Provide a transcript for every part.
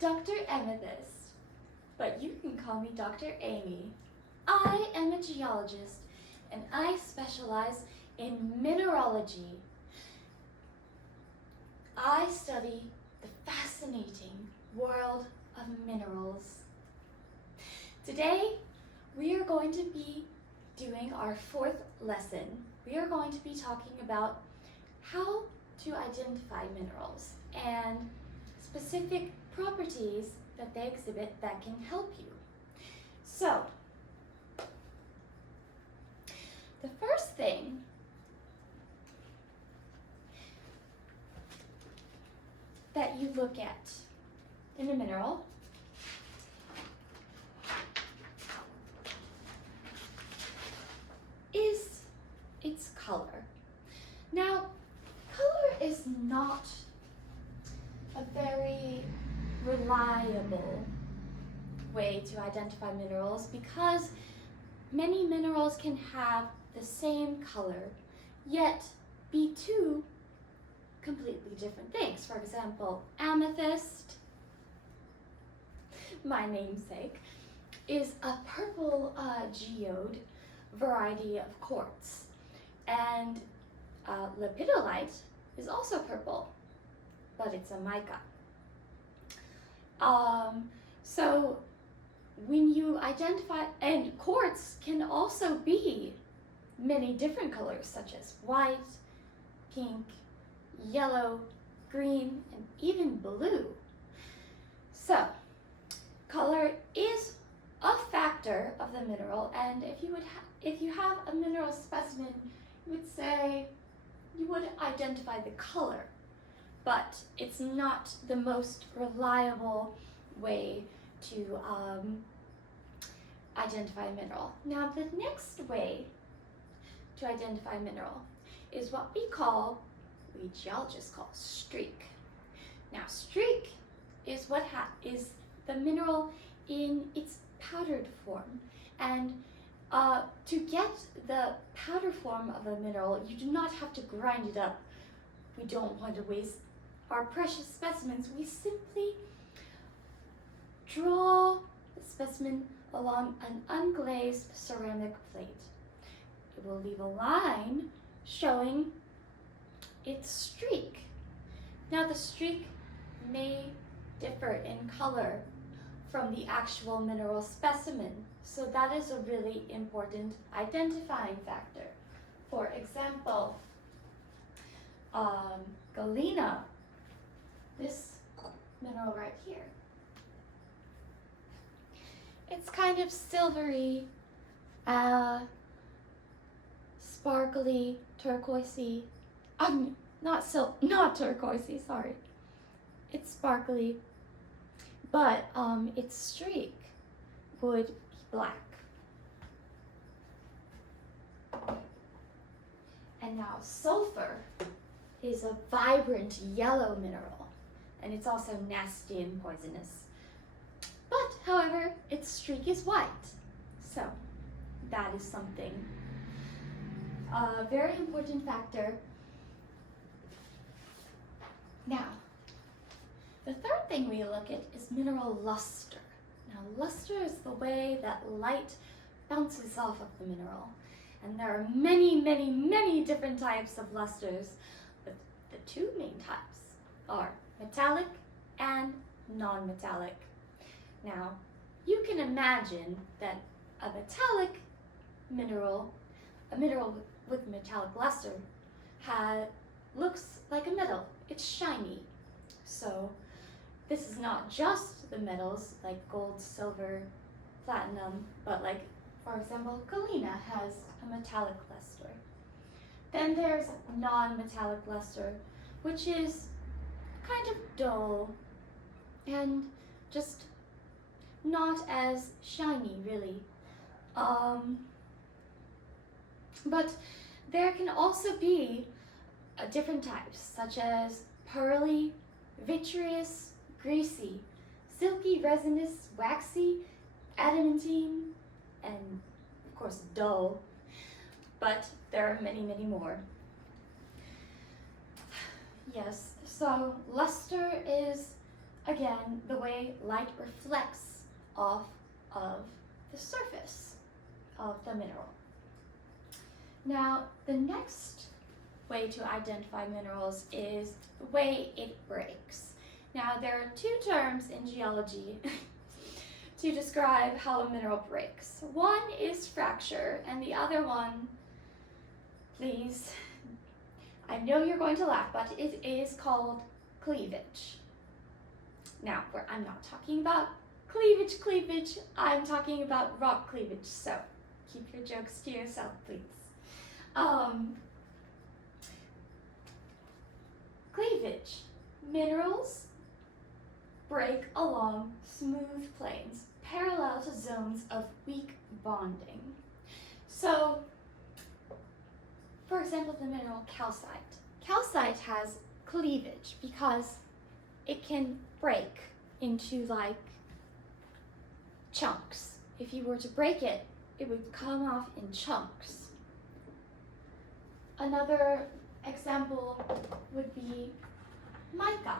Dr. Amethyst, but you can call me Dr. Amy. I am a geologist and I specialize in mineralogy. I study the fascinating world of minerals. Today, we are going to be doing our fourth lesson. We are going to be talking about how to identify minerals and specific properties that they exhibit that can help you. So, the first thing that you look at in a mineral is its color. Now, color is not a very reliable way to identify minerals because many minerals can have the same color, yet be two completely different things. For example, amethyst, my namesake, is a purple geode variety of quartz, and lepidolite is also purple, but it's a mica. So when you identify, and quartz can also be many different colors such as white, pink, yellow, green, and even blue. So color is a factor of the mineral, and if you have a mineral specimen, you would identify the color, but it's not the most reliable way to identify a mineral. Now, the next way to identify a mineral is what we geologists call streak. Now, streak is is the mineral in its powdered form, and to get the powder form of a mineral, you do not have to grind it up. We don't want to waste our precious specimens. We simply draw the specimen along an unglazed ceramic plate. It will leave a line showing its streak. Now, the streak may differ in color from the actual mineral specimen, so that is a really important identifying factor. For example, galena, this mineral right here, it's kind of silvery, sparkly, turquoisey. Not turquoisey, sorry. It's sparkly, but its streak would be black. And now sulfur is a vibrant yellow mineral, and it's also nasty and poisonous. But, however, its streak is white, so that is something, a very important factor. Now, the third thing we look at is mineral luster. Now, luster is the way that light bounces off of the mineral, and there are many, many, many different types of lusters, but the two main types are metallic and non-metallic. Now, you can imagine that a metallic mineral, a mineral with metallic luster, looks like a metal. It's shiny. So this is not just the metals like gold, silver, platinum, but like, for example, galena has a metallic luster. Then there's non-metallic luster, which is kind of dull and just not as shiny, really. But there can also be different types, such as pearly, vitreous, greasy, silky, resinous, waxy, adamantine, and of course dull. But there are many, many more. Yes, so luster is again, the way light reflects off of the surface of the mineral. Now, the next way to identify minerals is the way it breaks. Now, there are two terms in geology to describe how a mineral breaks. One is fracture, and the other one, please, I know you're going to laugh, but it is called cleavage. Now, I'm not talking about cleavage, I'm talking about rock cleavage, so keep your jokes to yourself, please. Cleavage. Minerals break along smooth planes, parallel to zones of weak bonding. So, for example, the mineral calcite. Calcite has cleavage because it can break into like chunks. If you were to break it, it would come off in chunks. Another example would be mica.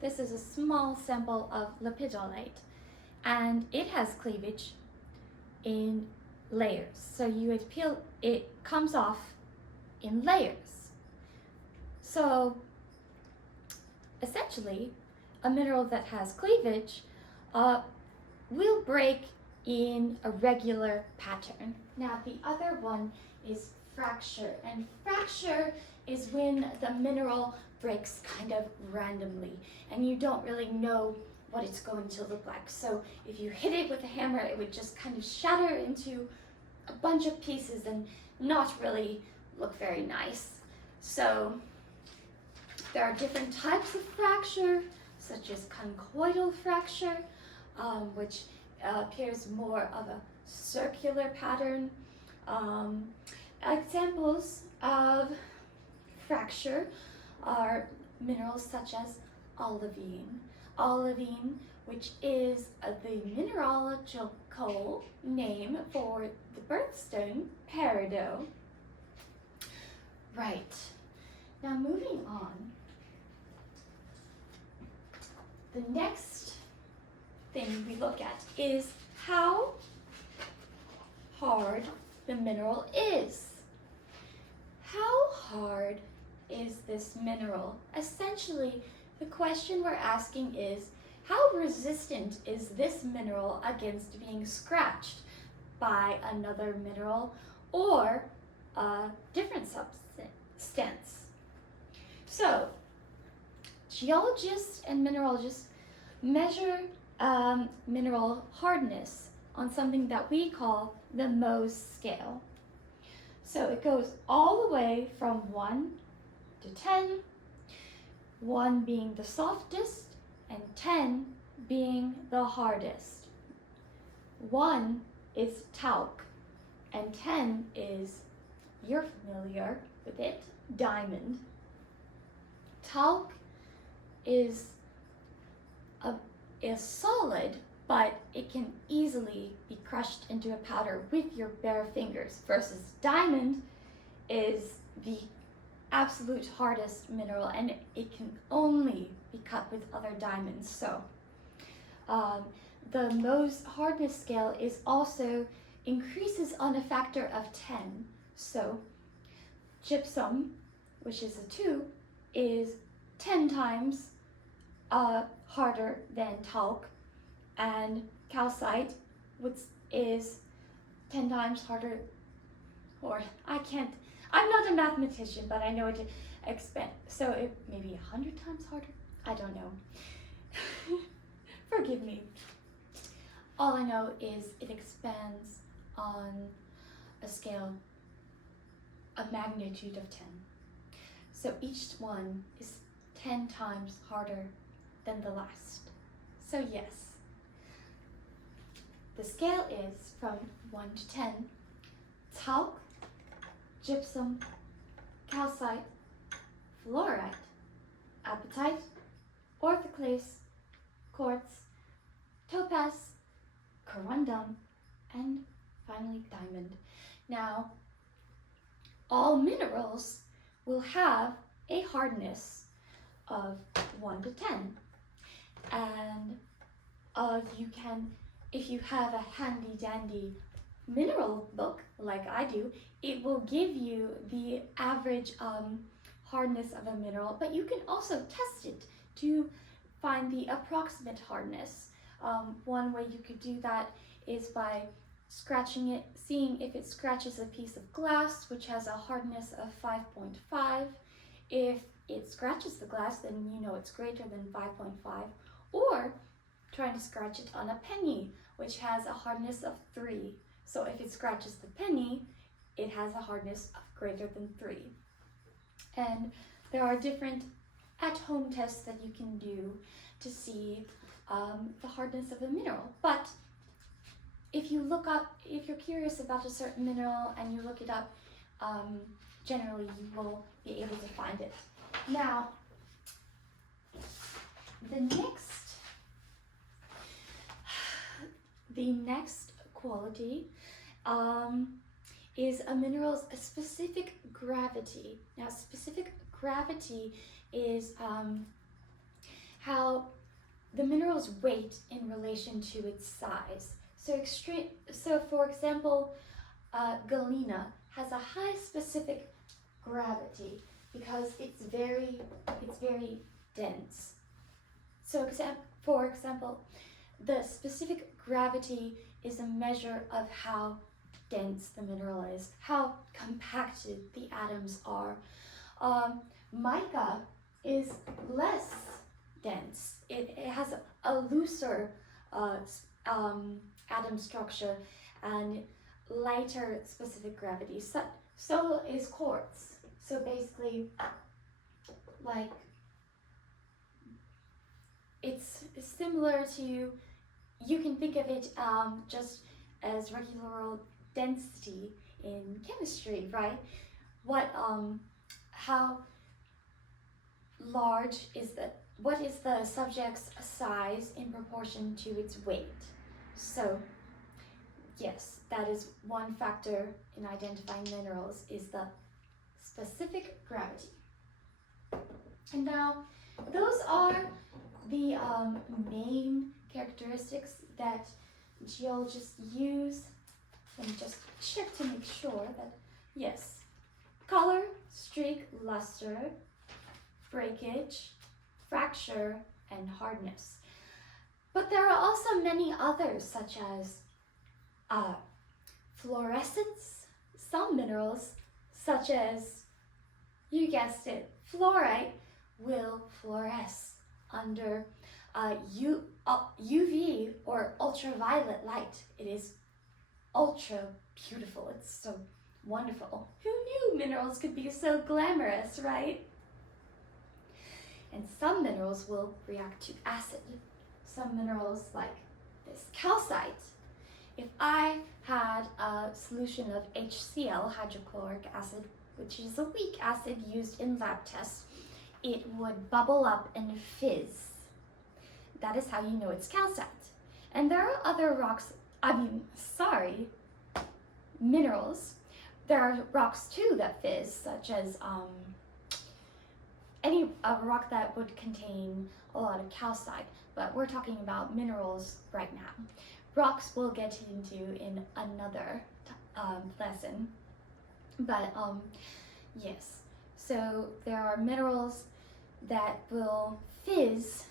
This is a small sample of lepidolite, and it has cleavage in layers. So you would peel, it comes off in layers. So essentially, a mineral that has cleavage will break in a regular pattern. Now the other one is fracture, and fracture is when the mineral breaks kind of randomly and you don't really know what it's going to look like. So if you hit it with a hammer, it would just kind of shatter into a bunch of pieces and not really look very nice. So there are different types of fracture, such as conchoidal fracture, which appears more of a circular pattern. Examples of fracture are minerals such as olivine. Olivine, which is the mineralogical name for the birthstone peridot. Right. Now moving on, the next thing we look at is how hard the mineral is. How hard is this mineral? Essentially, the question we're asking is, how resistant is this mineral against being scratched by another mineral or a different substance? So, geologists and mineralogists measure mineral hardness on something that we call the Mohs scale. So it goes all the way from 1 to 10, 1 being the softest and 10 being the hardest. 1 is talc and 10 is, you're familiar with it, diamond. Talc is solid, but it can easily be crushed into a powder with your bare fingers, versus diamond is the absolute hardest mineral and it can only be cut with other diamonds. So the Mohs hardness scale is also increases on a factor of 10. So gypsum, which is a 2, is 10 times harder than talc, and calcite, which is 10 times harder, or I'm not a mathematician, but I know it expands, so it may be 100 times harder. I don't know. Forgive me. All I know is it expands on a scale, a magnitude of 10. So each one is 10 times harder than the last. So yes, the scale is from 1 to 10. Talc, gypsum, calcite, fluorite, apatite, orthoclase, quartz, topaz, corundum, and finally diamond. Now, all minerals will have a hardness of 1 to 10. And you can, if you have a handy dandy mineral book like I do, it will give you the average hardness of a mineral, but you can also test it to find the approximate hardness. One way you could do that is by scratching it, seeing if it scratches a piece of glass which has a hardness of 5.5. If it scratches the glass, then you know it's greater than 5.5. Or trying to scratch it on a penny, which has a hardness of 3. So if it scratches the penny, it has a hardness of greater than 3. And there are different at-home tests that you can do to see the hardness of a mineral. But if you look up, if you're curious about a certain mineral and you look it up, generally you will be able to find it. Now, the next quality is a mineral's specific gravity. Now, specific gravity is how the mineral's weight in relation to its size. So for example, galena has a high specific gravity because it's very dense. So for example, the specific gravity is a measure of how dense the mineral is, how compacted the atoms are. Mica is less dense. It has a looser atom structure and lighter specific gravity. So is quartz. So basically, like, it's similar to, you can think of it just as regular density in chemistry, right? How large is what is the subject's size in proportion to its weight? So yes, that is one factor in identifying minerals, is the specific gravity. And now, those are the main characteristics that geologists use. Let me just check to make sure that, yes, color, streak, luster, breakage, fracture, and hardness. But there are also many others, such as fluorescence. Some minerals, such as, you guessed it, fluorite, will fluoresce under UV or ultraviolet light. It is ultra beautiful. It's so wonderful. Who knew minerals could be so glamorous, right? And some minerals will react to acid. Some minerals, like this calcite, if I had a solution of HCl, hydrochloric acid, which is a weak acid used in lab tests, it would bubble up and fizz. That is how you know it's calcite. And there are other minerals. There are rocks too that fizz, such as any rock that would contain a lot of calcite, but we're talking about minerals right now. Rocks we'll get into in another lesson, but yes, so there are minerals that will fizz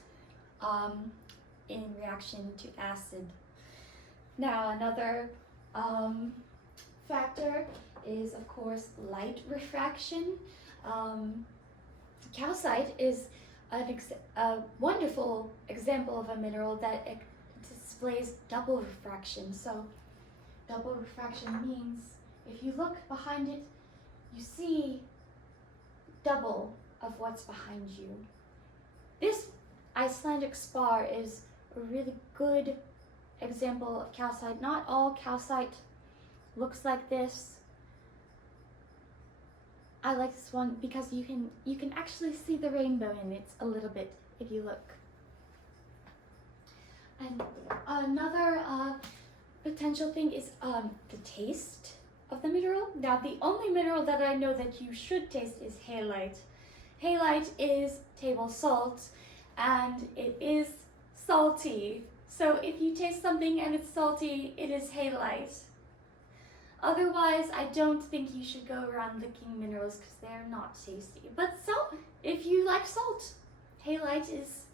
in reaction to acid. Now, another factor is, of course, light refraction. Calcite is a wonderful example of a mineral that displays double refraction. So double refraction means if you look behind it, you see double of what's behind you. This Icelandic spar is a really good example of calcite. Not all calcite looks like this. I like this one because you can actually see the rainbow in it a little bit if you look. And another potential thing is the taste of the mineral. Now, the only mineral that I know that you should taste is halite. Halite is table salt, and it is salty. So if you taste something and it's salty, it is halite. Otherwise, I don't think you should go around licking minerals because they're not tasty. But salt, if you like salt, halite is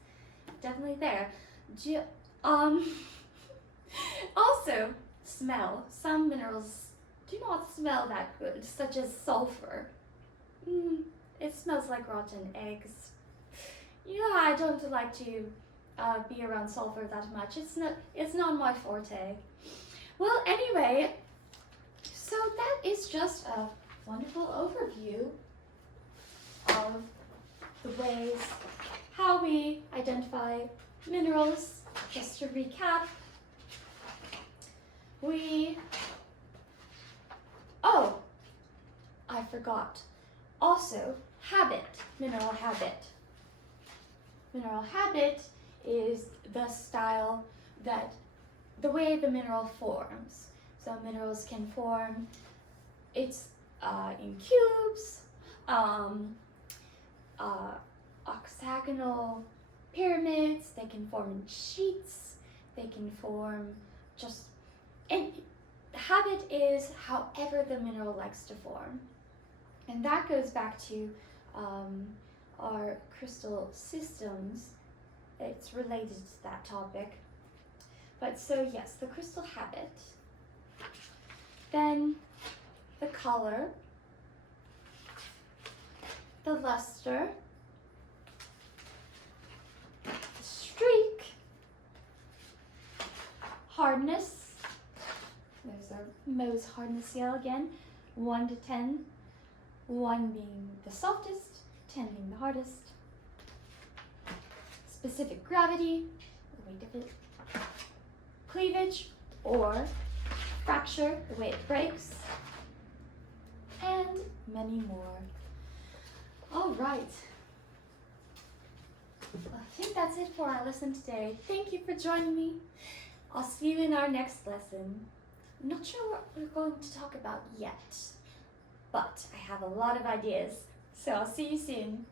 definitely there. Also, smell. Some minerals do not smell that good, such as sulfur. It smells like rotten eggs. Yeah, I don't like to be around sulfur that much. It's not my forte. Well, anyway, so that is just a wonderful overview of the ways how we identify minerals. Just to recap, I forgot. Also, habit, mineral habit. Mineral habit is the style the way the mineral forms. So minerals can form, in cubes, octagonal pyramids, they can form in sheets, they can form and habit is however the mineral likes to form. And that goes back to our crystal systems. It's related to that topic. But so yes, the crystal habit. Then the color, the luster, the streak, hardness. There's our Mohs hardness scale again, 1 to 10. 1 being the softest, 10 being the hardest. Specific gravity, the weight of it. Cleavage or fracture, the way it breaks. And many more. All right. Well, I think that's it for our lesson today. Thank you for joining me. I'll see you in our next lesson. I'm not sure what we're going to talk about yet, but I have a lot of ideas, so I'll see you soon.